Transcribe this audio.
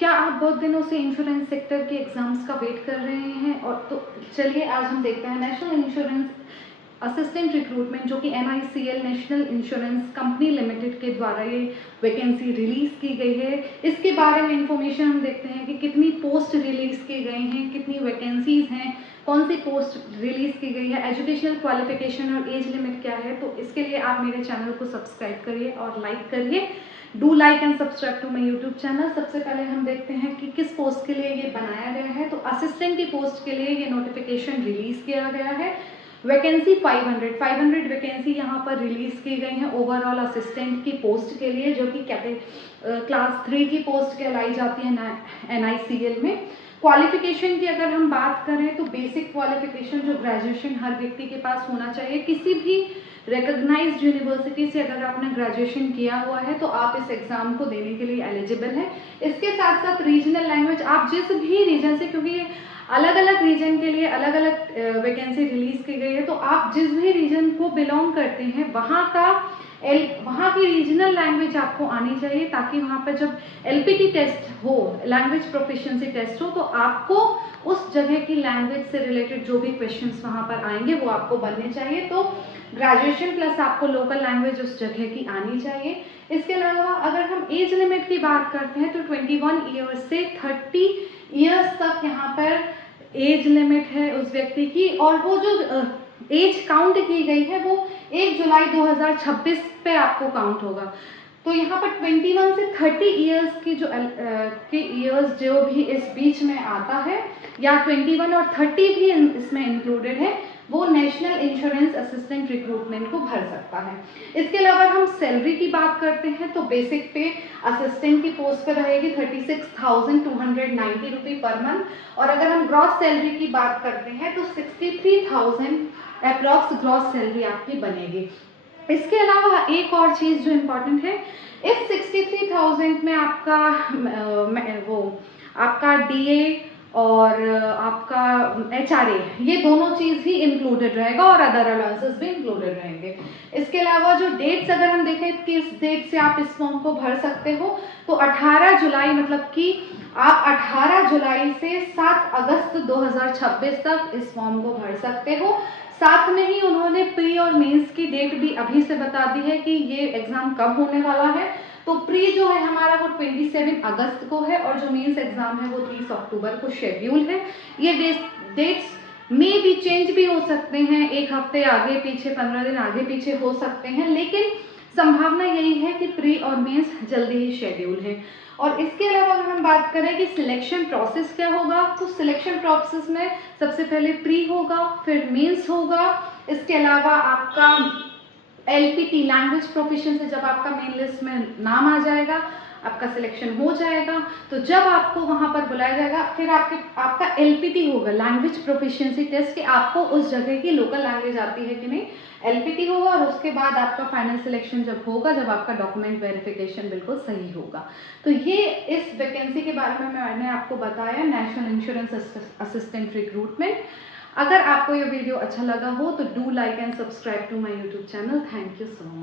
क्या आप बहुत दिनों से इंश्योरेंस सेक्टर के एग्ज़ाम्स का वेट कर रहे हैं? और तो चलिए आज हम देखते हैं नेशनल इंश्योरेंस असिस्टेंट रिक्रूटमेंट जो कि NICL national insurance company limited के द्वारा ये वैकेंसी रिलीज़ की गई है। इसके बारे में इंफॉर्मेशन हम देखते हैं कि कितनी पोस्ट रिलीज़ की गई हैं, कितनी वैकेंसीज़ हैं, कौन सी पोस्ट रिलीज़ की गई है, एजुकेशनल क्वालिफिकेशन और एज लिमिट क्या है। तो इसके लिए आप मेरे चैनल को सब्सक्राइब करिए और लाइक करिए। Do like and subscribe to my YouTube channel. सबसे पहले हम देखते हैं कि किस पोस्ट के लिए ये बनाया गया है। तो असिस्टेंट की पोस्ट के लिए ये नोटिफिकेशन रिलीज़ किया गया है। वैकेंसी 500 वैकेंसी यहाँ पर रिलीज़ की गई हैं ओवरऑल असिस्टेंट की पोस्ट के लिए, जो कि क्लास 3 की पोस्ट कहलाई जाती है NICL में। क्वालिफिकेशन की अगर हम बात करें तो बेसिक क्वालिफिकेशन जो ग्रेजुएशन हर व्यक्ति के पास होना चाहिए। किसी भी रिकॉग्नाइज्ड यूनिवर्सिटी से अगर आपने ग्रेजुएशन किया हुआ है तो आप इस एग्ज़ाम को देने के लिए एलिजिबल हैं। इसके साथ साथ रीजनल लैंग्वेज, आप जिस भी रीजन से, क्योंकि ये अलग अलग रीजन के लिए अलग अलग वैकेंसी रिलीज़ की गई है, तो आप जिस भी रीजन को बिलोंग करते हैं वहाँ की रीजनल लैंग्वेज आपको आनी चाहिए, ताकि वहाँ पर जब LPT टेस्ट हो, लैंग्वेज प्रोफिशिएंसी टेस्ट हो, तो आपको उस जगह की लैंग्वेज से रिलेटेड जो भी क्वेश्चंस वहाँ पर आएंगे वो आपको बनने चाहिए। तो ग्रेजुएशन प्लस आपको लोकल लैंग्वेज उस जगह की आनी चाहिए। इसके अलावा अगर हम एज लिमिट की बात करते हैं तो 21 ईयर्स से 30 ईयर्स तक यहाँ पर एज लिमिट है उस व्यक्ति की। और वो जो एज काउंट की गई है वो 1 जुलाई 2026 पे आपको काउंट होगा। तो यहाँ पर 21 से 30 ईयर्स की ईयर्स जो भी इस बीच में आता है, या 21 और 30 भी इसमें इंक्लूडेड है, वो नेशनल इंश्योरेंस असिस्टेंट रिक्रूटमेंट को भर सकता है। इसके अलावा हम सैलरी की बात करते हैं तो बेसिक पे असिस्टेंट की पोस्ट पर रहेगी 36,290 रुपये पर मंथ। और अगर हम ग्रॉस सैलरी की बात करते हैं तो 63,000 अप्रॉक्स ग्रॉस सैलरी आपकी बनेगी। इसके अलावा एक और चीज़ जो इम्पोर्टेंट है, इस 63,000 में आपका DA और आपका HRA, ये दोनों चीज़ ही इंक्लूडेड रहेगा और अदर अलाउंसेस भी इंक्लूडेड रहेंगे। इसके अलावा जो डेट्स अगर हम देखें किस डेट से आप इस फॉर्म को भर सकते हो, तो 18 जुलाई, मतलब कि आप 18 जुलाई से 7 अगस्त 2026 तक इस फॉर्म को भर सकते हो। साथ में ही उन्होंने प्री और मेंस की डेट भी अभी से बता दी है कि ये एग्ज़ाम कब होने वाला है। तो प्री जो है हमारा वो 27 अगस्त को है और जो मेंस एग्ज़ाम है वो 30 अक्टूबर को शेड्यूल है। ये डेट्स में भी चेंज भी हो सकते हैं, एक हफ्ते आगे पीछे, 15 दिन आगे पीछे हो सकते हैं, लेकिन संभावना यही है कि प्री और मेंस जल्दी ही शेड्यूल है। और इसके अलावा अगर हम बात करें कि सिलेक्शन प्रोसेस क्या होगा, तो सिलेक्शन प्रोसेस में सबसे पहले प्री होगा, फिर मेंस होगा। इसके अलावा आपका LPT लैंग्वेज प्रोफिशिएंसी, जब आपका मेन लिस्ट में नाम आ जाएगा, आपका सिलेक्शन हो जाएगा, तो जब आपको वहाँ पर बुलाया जाएगा, फिर आपका LPT होगा, लैंग्वेज प्रोफिशिएंसी टेस्ट, कि आपको उस जगह की लोकल लैंग्वेज आती है कि नहीं, LPT होगा। और उसके बाद आपका फाइनल सिलेक्शन जब होगा, जब आपका डॉक्यूमेंट वेरिफिकेशन बिल्कुल सही होगा। तो ये इस वैकेंसी के बारे में मैंने आपको बताया, नेशनल इंश्योरेंस असिस्टेंट रिक्रूटमेंट। अगर आपको ये वीडियो अच्छा लगा हो तो do like and subscribe to my YouTube channel. Thank you so much.